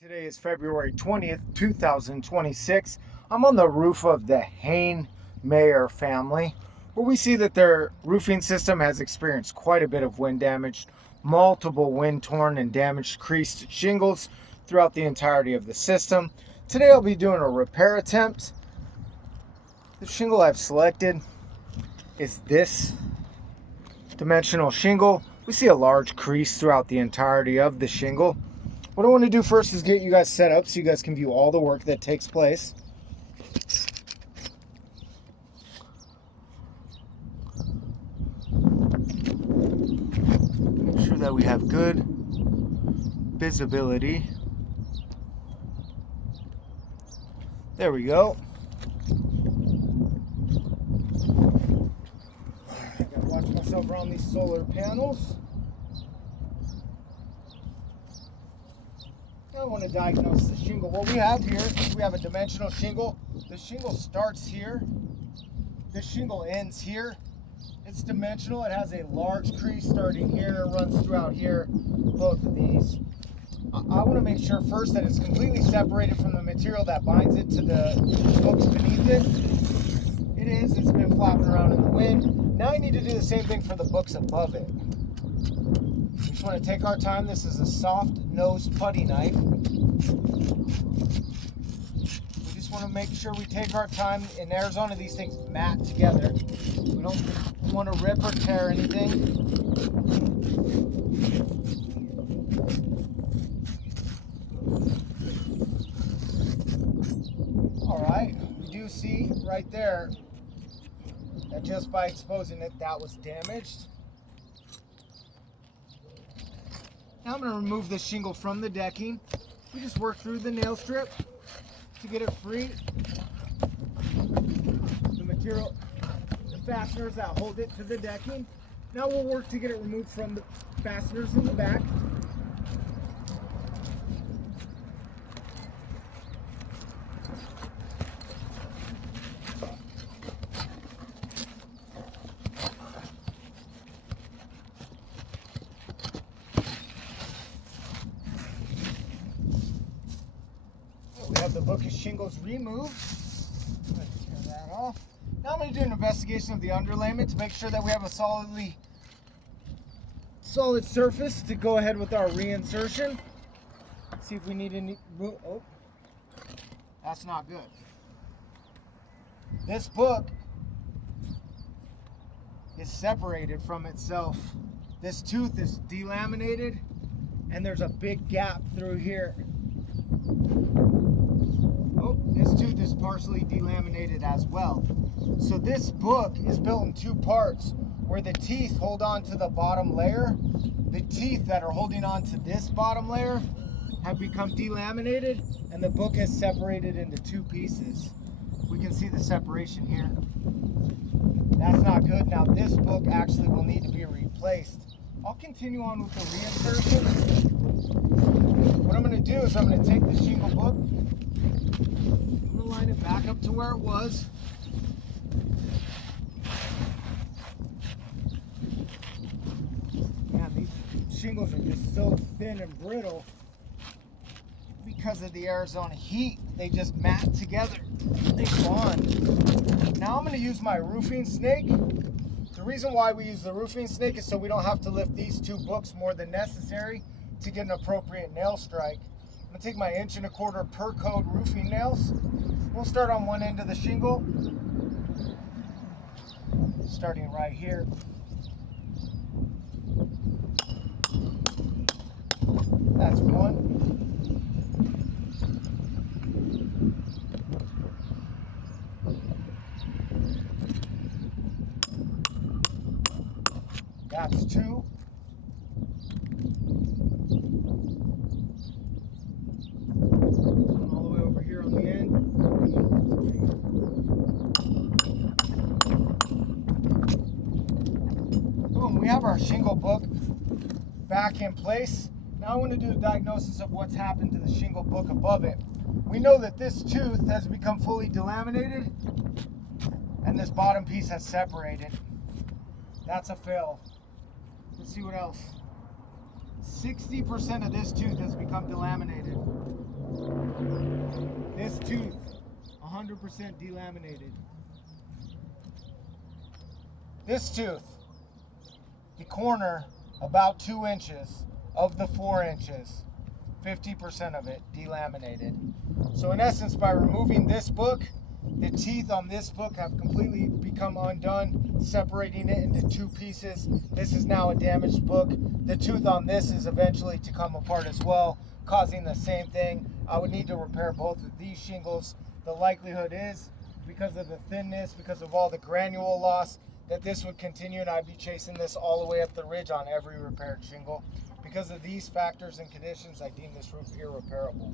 Today is February 20th, 2026. I'm on the roof of the Hanemaayer family, where we see that their roofing system has experienced quite a bit of wind damage, multiple wind-torn and damaged creased shingles throughout the entirety of the system. Today I'll be doing a repair attempt. The shingle I've selected is this dimensional shingle. We see a large crease throughout the entirety of the shingle. What I want to do first is get you guys set up so you guys can view all the work that takes place. Make sure that we have good visibility. There we go. I gotta watch myself around these solar panels. I want to diagnose the shingle. What we have here is we have a dimensional shingle. The shingle starts here. The shingle ends here. It's dimensional. It has a large crease starting here, runs throughout here, both of these. I want to make sure first that it's completely separated from the material that binds it to the books beneath it. It is. It's been flapping around in the wind. Now I need to do the same thing for the books above it. We just want to take our time. This is a soft nosed putty knife. We just want to make sure we take our time. In Arizona, these things mat together. We don't want to rip or tear anything. All right, we do see right there that just by exposing it, that was damaged. Now I'm going to remove the shingle from the decking. We just work through the nail strip to get it free. The material, the fasteners that hold it to the decking. Now we'll work to get it removed from the fasteners in the back. We have the book of shingles removed. I'm going to tear that off. Now I'm going to do an investigation of the underlayment to make sure that we have a solid surface to go ahead with our reinsertion. See if we need any. Oh, that's not good. This book is separated from itself. This tooth is delaminated, and there's a big gap through here. Oh, this tooth is partially delaminated as well. So this book is built in two parts, where the teeth hold on to the bottom layer. The teeth that are holding on to this bottom layer have become delaminated, and the book is separated into two pieces. We can see the separation here. That's not good. Now this book actually will need to be replaced. I'll continue on with the reinsertion. What I'm going to do is I'm going to take the shingle book, I'm going to line it back up to where it was. Man, these shingles are just so thin and brittle because of the Arizona heat. They just mat together. They bond. Now I'm going to use my roofing snake. The reason why we use the roofing snake is so we don't have to lift these two books more than necessary to get an appropriate nail strike. I'm going to take my 1 1/4" per code roofing nails. We'll start on one end of the shingle, starting right here. That's one. That's two. All the way over here on the end. Boom, we have our shingle book back in place. Now I want to do a diagnosis of what's happened to the shingle book above it. We know that this tooth has become fully delaminated and this bottom piece has separated. That's a fail. Let's see what else. 60% of this tooth has become delaminated. 100% delaminated. This tooth, the corner about 2 inches of the 4 inches, 50% of it delaminated. So in essence, by removing this book, the teeth on this book have completely become undone, separating it into 2 pieces. This is now a damaged book. The tooth on this is eventually to come apart as well, causing the same thing. I would need to repair both of these shingles. The likelihood is, because of the thinness, because of all the granule loss, that this would continue and I'd be chasing this all the way up the ridge on every repaired shingle. Because of these factors and conditions, I deem this roof irreparable.